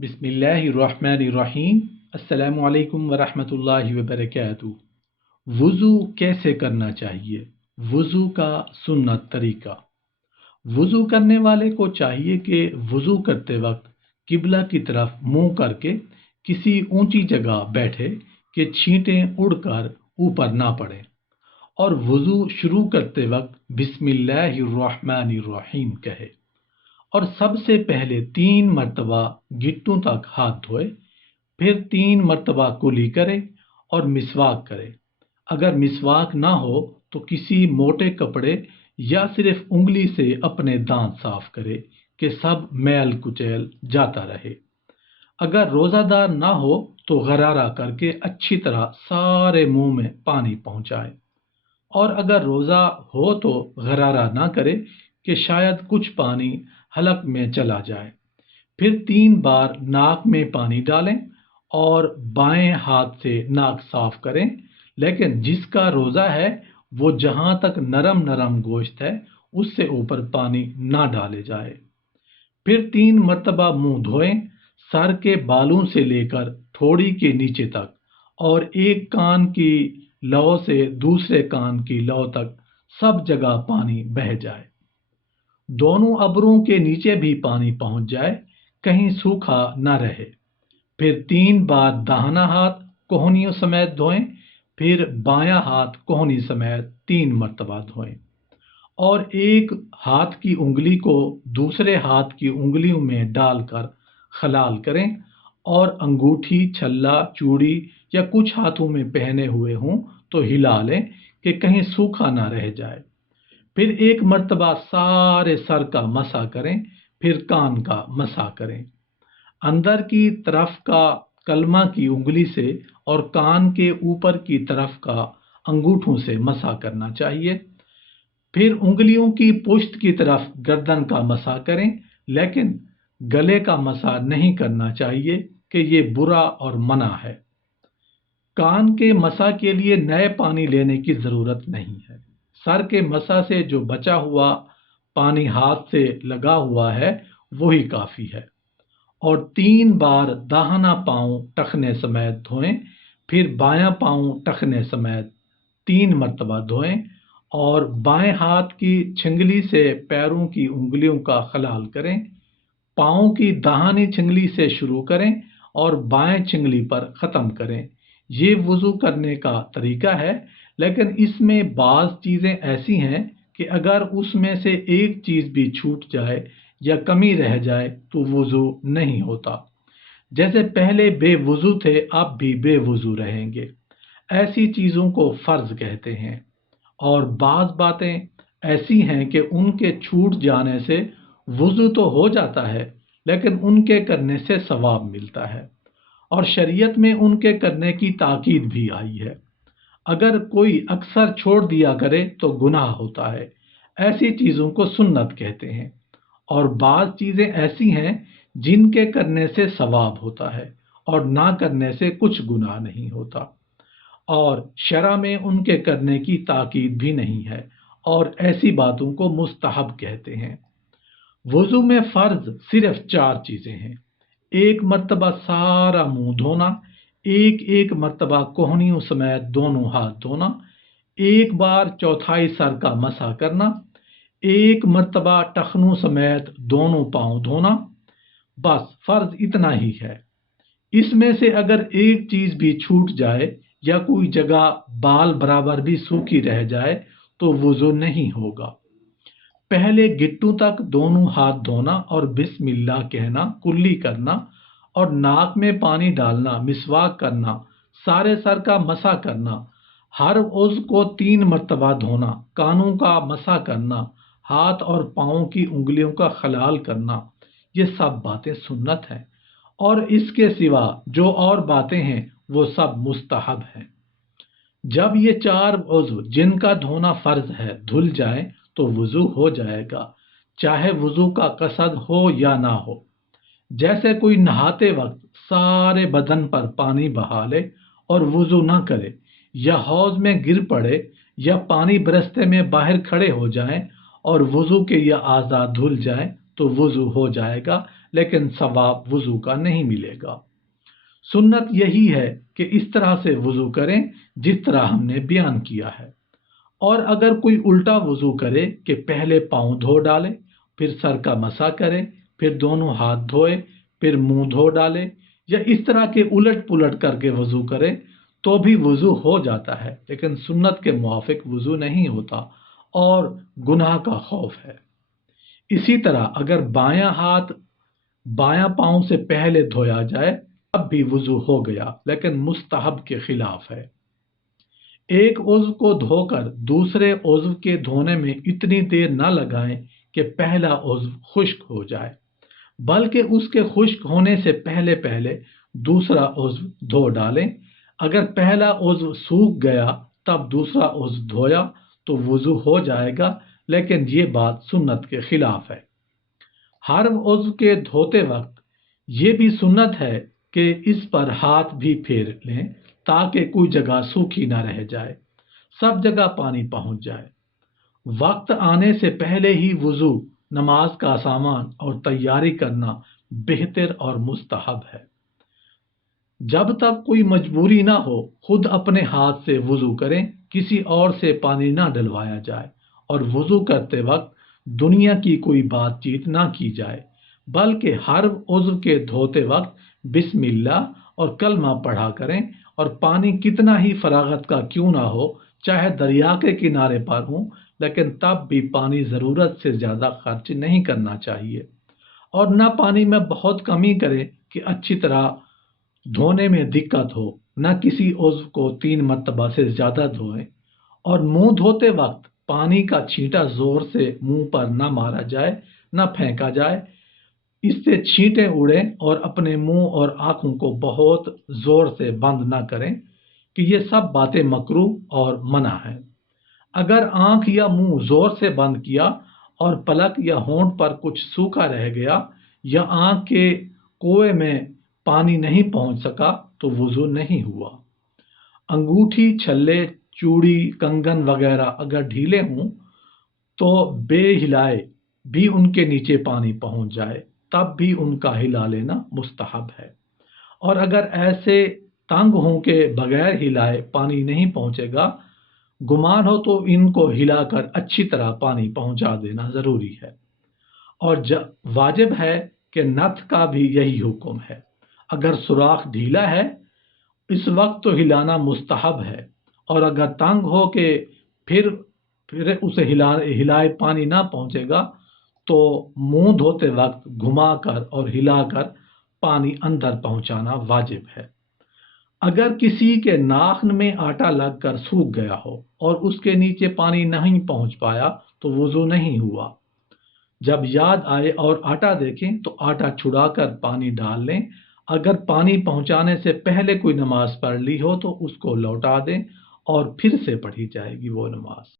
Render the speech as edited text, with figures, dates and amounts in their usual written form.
बिस्मिल्लाहिर्रहमानिर्रहीम। अस्सलामु अलैकुम वरहमतुल्लाहि वबरकातुहू। वुज़ू कैसे करना चाहिए? वुज़ू का सुन्नत तरीका। वुज़ू करने वाले को चाहिए कि वुज़ू करते वक्त किबला की तरफ मुंह करके किसी ऊंची जगह बैठे कि छींटें उड़कर ऊपर ना पड़े, और वुज़ू शुरू करते वक्त बिस्मिल्लाहिर्रहमानिर्रहीम कहे, और सबसे पहले 3 मरतबा गिट्टों तक हाथ धोए, फिर 3 मरतबा कुली करे और मिसवाक करे। अगर मिसवाक ना हो तो किसी मोटे कपड़े या सिर्फ उंगली से अपने दांत साफ करे कि सब मैल कुचैल जाता रहे। अगर रोज़ादार ना हो तो गरारा करके अच्छी तरह सारे मुंह में पानी पहुंचाए, और अगर रोज़ा हो तो गरारा ना करे कि शायद कुछ पानी हलक में चला जाए। फिर 3 बार नाक में पानी डालें और बाएं हाथ से नाक साफ करें, लेकिन जिसका रोज़ा है वो जहां तक नरम नरम गोश्त है उससे ऊपर पानी ना डाले जाए। फिर 3 मरतबा मुंह धोएं, सर के बालों से लेकर ठोड़ी के नीचे तक, और एक कान की लौ से दूसरे कान की लौ तक सब जगह पानी बह जाए। दोनों अबरों के नीचे भी पानी पहुंच जाए, कहीं सूखा न रहे। फिर 3 बार दाहिना हाथ कोहनियों समेत धोएं, फिर बायां हाथ कोहनी समेत 3 मरतबा धोएं, और एक हाथ की उंगली को दूसरे हाथ की उंगलियों में डालकर खलाल करें, और अंगूठी, छल्ला, चूड़ी या कुछ हाथों में पहने हुए हों तो हिला लें कि कहीं सूखा ना रह जाए। फिर 1 मरतबा सारे सर का मसा करें, फिर कान का मसा करें। अंदर की तरफ का कलमा की उंगली से और कान के ऊपर की तरफ का अंगूठों से मसा करना चाहिए। फिर उंगलियों की पुश्त की तरफ गर्दन का मसा करें, लेकिन गले का मसा नहीं करना चाहिए कि ये बुरा और मना है। कान के मसा के लिए नए पानी लेने की जरूरत नहीं है। सर के मसा से जो बचा हुआ पानी हाथ से लगा हुआ है वही काफी है। और 3 बार दाहिना पांव टखने समेत धोएं, फिर बायां पांव टखने समेत 3 मरतबा धोएं, और बाएं हाथ की छिंगली से पैरों की उंगलियों का खलाल करें। पांव की दाहिनी छिंगली से शुरू करें और बाएं छिंगली पर खत्म करें। ये वुजू करने का तरीका है, लेकिन इसमें बाज चीजें ऐसी हैं कि अगर उसमें से एक चीज भी छूट जाए या कमी रह जाए तो वुजू नहीं होता। जैसे पहले बेवुजू थे, अब भी बेवुजू रहेंगे। ऐसी चीजों को फर्ज कहते हैं, और बाज बातें ऐसी हैं कि उनके छूट जाने से वुजू तो हो जाता है, लेकिन उनके करने से सवाब मिलता है, और शरीयत में उनके करने की ताकीद भी आई है। अगर कोई अक्सर छोड़ दिया करे तो गुनाह होता है। ऐसी चीजों को सुन्नत कहते हैं, और बाज चीजें ऐसी हैं जिनके करने से सवाब होता है और ना करने से कुछ गुनाह नहीं होता, और शरा में उनके करने की ताकीद भी नहीं है, और ऐसी बातों को मुस्तहब कहते हैं। वुजू में फर्ज सिर्फ 4 चीजें हैं। 1 मरतबा सारा मुंह धोना, एक एक मरतबा कोहनियों समेत दोनों हाथ धोना, 1 बार चौथाई सर का मसा करना, 1 मरतबा टखनों समेत दोनों पांव धोना। बस फर्ज इतना ही है। इसमें से अगर एक चीज भी छूट जाए या कोई जगह बाल बराबर भी सूखी रह जाए तो वुजू नहीं होगा। पहले गिट्टों तक दोनों हाथ धोना और बिस्मिल्लाह कहना, कुल्ली करना, और नाक में पानी डालना, मिसवाक करना, सारे सर का मसा करना, हर उज़्व को 3 मरतबा धोना, कानों का मसा करना, हाथ और पाँव की उंगलियों का खलाल करना, ये सब बातें सुन्नत हैं, और इसके सिवा जो और बातें हैं वो सब मुस्तहब हैं। जब ये 4 उज़्व जिनका धोना फर्ज है धुल जाएं तो वुजू हो जाएगा, चाहे वुजू का कसद हो या ना हो। जैसे कोई नहाते वक्त सारे बदन पर पानी बहा ले और वुजू ना करे, या हौज में गिर पड़े, या पानी बरसते में बाहर खड़े हो जाएं और वुजू के या आज़ा धुल जाएं तो वुजू हो जाएगा, لیکن ثواب وضو کا نہیں ملے گا۔ سنت یہی ہے کہ اس طرح سے وضو کریں جس طرح ہم نے بیان کیا ہے۔ اور اگر کوئی الٹا وضو کرے کہ پہلے پاؤں دھو ڈالے، پھر سر کا مسح کرے، پھر دونوں ہاتھ دھوئے، پھر منہ دھو ڈالے، یا اس طرح کے الٹ پلٹ کر کے وضو کرے تو بھی وضو ہو جاتا ہے، لیکن سنت کے موافق وضو نہیں ہوتا اور گناہ کا خوف ہے۔ اسی طرح اگر بایاں ہاتھ بایاں پاؤں سے پہلے دھویا جائے اب بھی وضو ہو گیا، لیکن مستحب کے خلاف ہے۔ ایک عضو کو دھو کر دوسرے عضو کے دھونے میں اتنی دیر نہ لگائیں کہ پہلا عضو خشک ہو جائے، بلکہ اس کے خشک ہونے سے پہلے پہلے دوسرا عضو دھو ڈالیں۔ اگر پہلا عضو سوکھ گیا تب دوسرا عضو دھویا تو وضو ہو جائے گا، لیکن یہ بات سنت کے خلاف ہے۔ ہر عضو کے دھوتے وقت یہ بھی سنت ہے کہ اس پر ہاتھ بھی پھیر لیں تاکہ کوئی جگہ سوکھی نہ رہ جائے، سب جگہ پانی پہنچ جائے۔ وقت آنے سے پہلے ہی وضو، نماز کا سامان اور تیاری کرنا بہتر اور مستحب ہے۔ جب تک کوئی مجبوری نہ ہو خود اپنے ہاتھ سے وضو کریں، کسی اور سے پانی نہ ڈلوایا جائے، اور وضو کرتے وقت دنیا کی کوئی بات چیت نہ کی جائے، بلکہ ہر عضو کے دھوتے وقت بسم اللہ اور کلمہ پڑھا کریں، اور پانی کتنا ہی فراغت کا کیوں نہ ہو، چاہے دریا کے کنارے پر ہوں، لیکن تب بھی پانی ضرورت سے زیادہ خرچ نہیں کرنا چاہیے، اور نہ پانی میں بہت کمی کریں کہ اچھی طرح دھونے میں دقت ہو، نہ کسی عضو کو 3 مرتبہ سے زیادہ دھوئیں، اور منہ دھوتے وقت پانی کا چھینٹا زور سے منہ پر نہ مارا جائے، نہ پھینکا جائے، اس سے چھینٹیں اڑیں اور اپنے منہ اور آنکھوں کو بہت زور سے بند نہ کریں کہ یہ سب باتیں مکروہ اور منع ہیں۔ اگر آنکھ یا منہ زور سے بند کیا اور پلک یا ہونٹ پر کچھ سوکھا رہ گیا یا آنکھ کے کوے میں پانی نہیں پہنچ سکا تو وضو نہیں ہوا۔ انگوٹھی، چھلے، چوڑی، کنگن وغیرہ اگر ڈھیلے ہوں تو بے ہلائے بھی ان کے نیچے پانی پہنچ جائے تب بھی ان کا ہلا لینا مستحب ہے، اور اگر ایسے تنگ ہوں کہ بغیر ہلائے پانی نہیں پہنچے گا، گمان ہو تو ان کو ہلا کر اچھی طرح پانی پہنچا دینا ضروری ہے۔ اور واجب ہے کہ نتھ کا بھی یہی حکم ہے۔ اگر سوراخ ڈھیلا ہے اس وقت تو ہلانا مستحب ہے، اور اگر تنگ ہو کہ پھر اسے ہلائے پانی نہ پہنچے گا تو منہ دھوتے وقت گھما کر اور ہلا کر پانی اندر پہنچانا واجب ہے۔ اگر کسی کے ناخن میں آٹا لگ کر سوکھ گیا ہو اور اس کے نیچے پانی نہیں پہنچ پایا تو وضو نہیں ہوا۔ جب یاد آئے اور آٹا دیکھیں تو آٹا چھڑا کر پانی ڈال لیں۔ اگر پانی پہنچانے سے پہلے کوئی نماز پڑھ لی ہو تو اس کو لوٹا دیں اور پھر سے پڑھی جائے گی وہ نماز۔